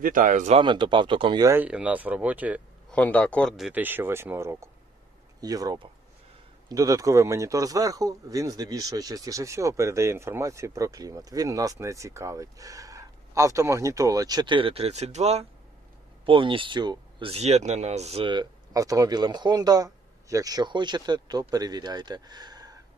Вітаю, з вами Допавто.com.ua і в нас в роботі Honda Accord 2008 року. Європа. Додатковий монітор зверху, він здебільшого частіше всього передає інформацію про клімат. Він нас не цікавить. Автомагнітола 432 повністю з'єднана з автомобілем Honda. Якщо хочете, то перевіряйте.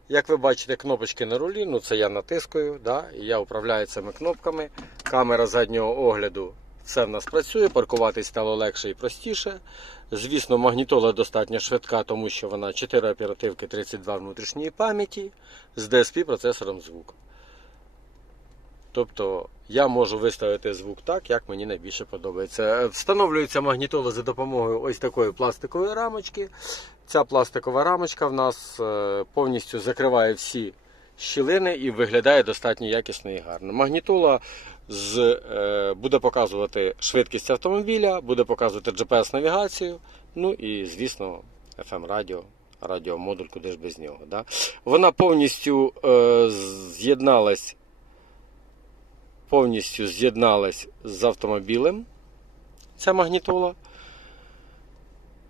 Як ви бачите, кнопочки на рулі, ну це я натискаю, да, і я управляю цими кнопками. Камера заднього огляду, все в нас працює, паркуватись стало легше і простіше. Звісно, магнітола достатньо швидка, тому що вона 4 оперативки 32 внутрішньої пам'яті з DSP процесором звуку. Тобто я можу виставити звук так, як мені найбільше подобається. Встановлюється магнітола за допомогою ось такої пластикової рамочки. Ця пластикова рамочка в нас е, повністю закриває всі щілини і виглядає достатньо якісно і гарно. Магнітола з, е, буде показувати швидкість автомобіля, буде показувати GPS-навігацію, ну і, звісно, FM-радіо, радіомодуль, куди ж без нього. Да? Вона повністю е, з'єдналась повністю з'єдналась з автомобілем. Ця магнітола.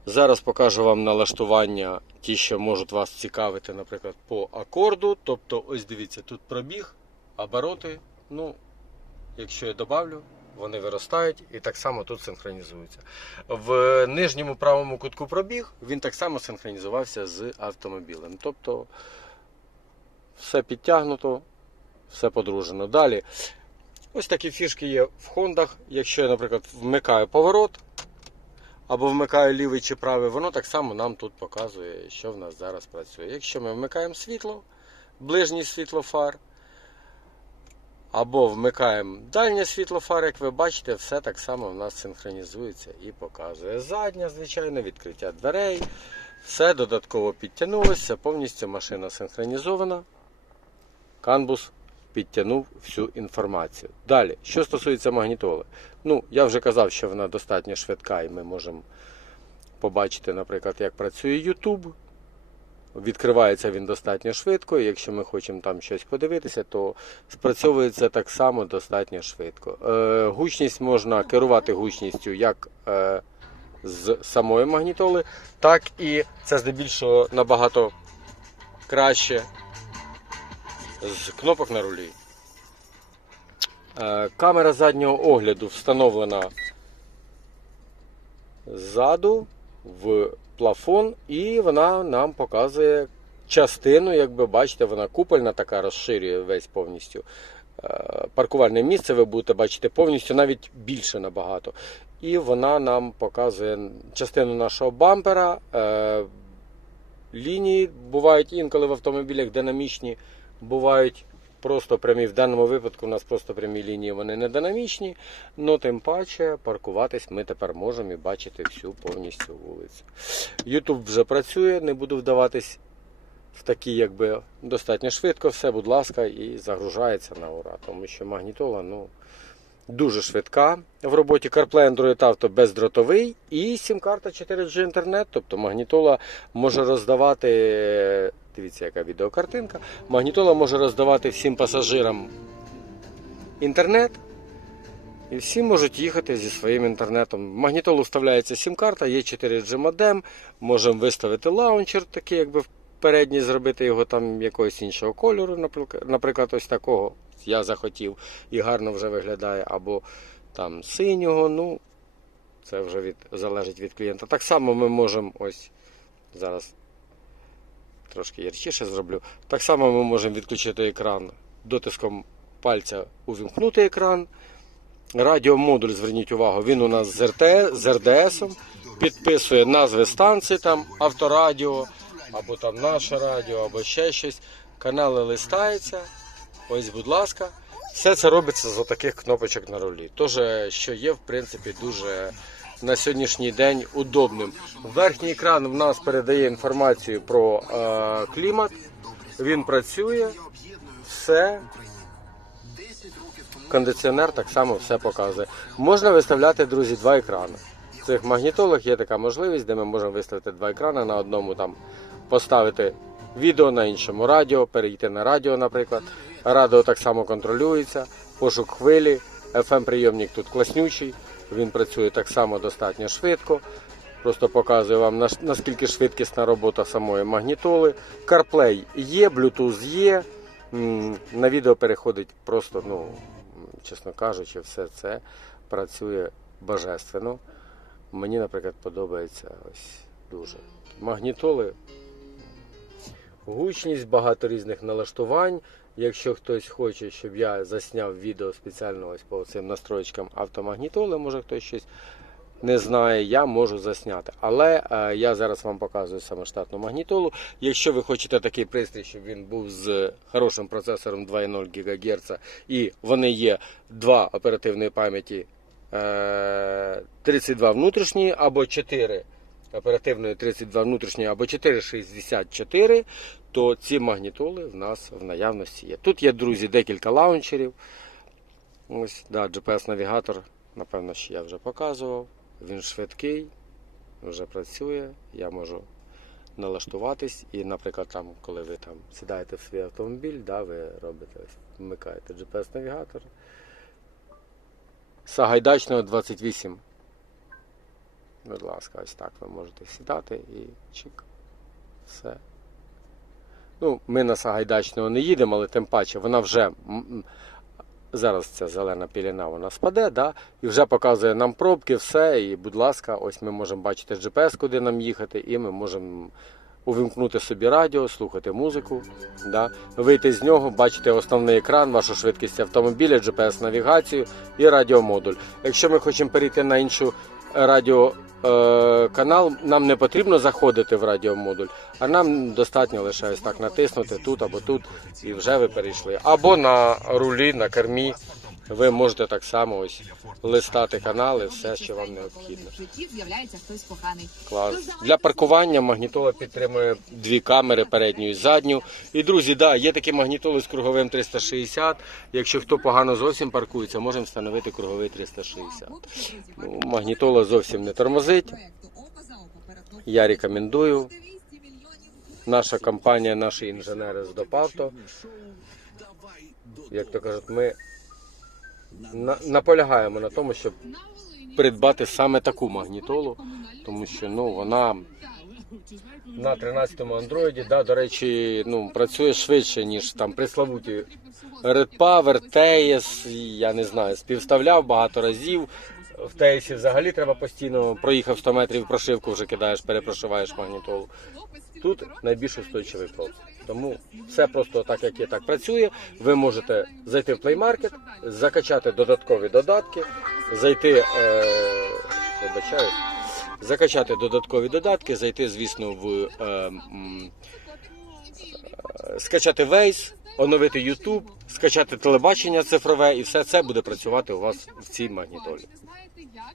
Зараз покажу вам налаштування, ті, що можуть вас цікавити, наприклад, по акорду. Тобто, ось дивіться, тут пробіг, обороти. Ну, якщо я добавлю, вони виростають і так само тут синхронізуються. В нижньому правому кутку пробіг, він так само синхронізувався з автомобілем. Тобто, все підтягнуто, все подружено. Далі. Ось такі фішки є в хондах. Якщо я, наприклад, вмикаю поворот або вмикаю лівий чи правий, воно так само нам тут показує, що в нас зараз працює. Якщо ми вмикаємо світло, ближнє світло фар, або вмикаємо дальнє світло фар, як ви бачите, все так само в нас синхронізується і показує. Задня, звичайно, відкриття дверей. Все додатково підтягнулося, повністю машина синхронізована. Канбус підтягнув всю інформацію. Далі, що стосується магнітоли, ну я вже казав, що вона достатньо швидка, і ми можемо побачити, наприклад, як працює YouTube. Відкривається він достатньо швидко. і Якщо ми хочемо там щось подивитися, то спрацьовується так само достатньо швидко. Е, гучність можна керувати гучністю як е, з самої магнітоли, так і це здебільшого набагато краще з кнопок на рулі. Е, Камера заднього огляду встановлена ззаду в плафон, і вона нам показує частину, як ви бачите, вона купольна, така розширює весь повністю. Е, Паркувальне місце ви будете бачити повністю, навіть більше набагато. І вона нам показує частину нашого бампера. Е, Лінії бувають інколи в автомобілях динамічні бувають просто прямі. В даному випадку у нас просто прямі лінії, вони не динамічні, але тим паче паркуватись ми тепер можемо і бачити всю повністю вулицю. YouTube вже працює, не буду вдаватись в такі, якби достатньо швидко, все, будь ласка, і загружається на ура, тому що магнітола, ну. Дуже швидка в роботі CarPlay Android Auto бездротовий і сім-карта 4G інтернет, тобто магнітола може роздавати. Дивіться, яка відеокартинка. Магнітола може роздавати всім пасажирам інтернет. І всі можуть їхати зі своїм інтернетом. В магнітолу вставляється сім-карта, є 4G модем, можемо виставити лаунчер, такий, якби передній зробити його там якогось іншого кольору, наприклад, ось такого. Я захотів і гарно вже виглядає, або там синього, ну це вже від, залежить від клієнта. Так само ми можемо ось зараз трошки ярчіше зроблю. Так само ми можемо відключити екран дотиском пальця увімкнути екран. Радіомодуль, зверніть увагу, він у нас з, РТ, з РДС, підписує назви станцій, там авторадіо, або там наше радіо, або ще щось. Канали листаються. Ось, будь ласка. Все це робиться з отаких кнопочок на рулі. Тож, що є, в принципі, дуже на сьогоднішній день удобним. Верхній екран в нас передає інформацію про е, клімат. Він працює, все. Кондиціонер так само все показує. Можна виставляти, друзі, два екрани. В цих магнітолах є така можливість, де ми можемо виставити два екрани на одному там поставити відео, на іншому радіо, перейти на радіо, наприклад. Радіо так само контролюється, пошук хвилі, FM прийомник тут класнючий, він працює так само достатньо швидко. Просто показую вам наскільки швидкісна робота самої магнітоли. CarPlay є, Bluetooth є. На відео переходить просто, ну, чесно кажучи, все це працює божественно. Мені, наприклад, подобається ось дуже. Магнітоли. Гучність, багато різних налаштувань. Якщо хтось хоче, щоб я засняв відео спеціально ось по цим настроєчкам автомагнітоли, може хтось щось не знає, я можу засняти. Але е, я зараз вам показую саме штатну магнітолу. Якщо ви хочете такий пристрій, щоб він був з хорошим процесором 2,0 ГГц, і вони є два оперативної пам'яті е, 32 внутрішні або 4 оперативної 32 внутрішньої або 464, то ці магнітоли в нас в наявності є. Тут є, друзі, декілька лаунчерів. Ось, да, GPS-навігатор, напевно, що я вже показував. Він швидкий, вже працює. Я можу налаштуватись. І, наприклад, там, коли ви там сідаєте в свій автомобіль, да, ви робите, вмикаєте GPS-навігатор. Сагайдачного 28. Будь ласка, ось так ви можете сідати і чик. Все. Ну, ми на Сагайдачного не їдемо, але тим паче вона вже. Зараз ця зелена піліна вона спаде, да? і вже показує нам пробки, все. І, будь ласка, ось ми можемо бачити GPS, куди нам їхати, і ми можемо увімкнути собі радіо, слухати музику, да? вийти з нього, бачити основний екран, вашу швидкість автомобіля, GPS-навігацію і радіомодуль. Якщо ми хочемо перейти на іншу е, Канал нам не потрібно заходити в радіомодуль, а нам достатньо лише ось так натиснути тут або тут, і вже ви перейшли. Або на рулі, на кермі. Ви можете так само ось листати канали, все, що вам необхідно. З'являється хтось коханий. Клас. Для паркування магнітола підтримує дві камери, передню і задню. І друзі, да, є такі магнітоли з круговим 360. Якщо хто погано зовсім паркується, можемо встановити круговий 360. Ну, магнітола зовсім не тормозить. Я рекомендую. Наша компанія, наші інженери з Допавто, як то кажуть, ми на, наполягаємо на тому, щоб придбати саме таку магнітолу, тому що ну вона на 13-му андроїді, да, до речі, ну працює швидше, ніж там преславуті Red Power, TES, я не знаю, співставляв багато разів. В TES взагалі треба постійно проїхав 100 метрів прошивку, вже кидаєш, перепрошиваєш магнітолу. Тут найбільш устойчивий проц. Тому все просто так, як є, так працює. Ви можете зайти в Play Market, закачати додаткові додатки, зайти, е, закачати додаткові додатки, зайти, звісно, в е, м, е, скачати Waze, оновити YouTube, скачати телебачення цифрове, і все це буде працювати у вас в цій магнітолі. Знаєте як?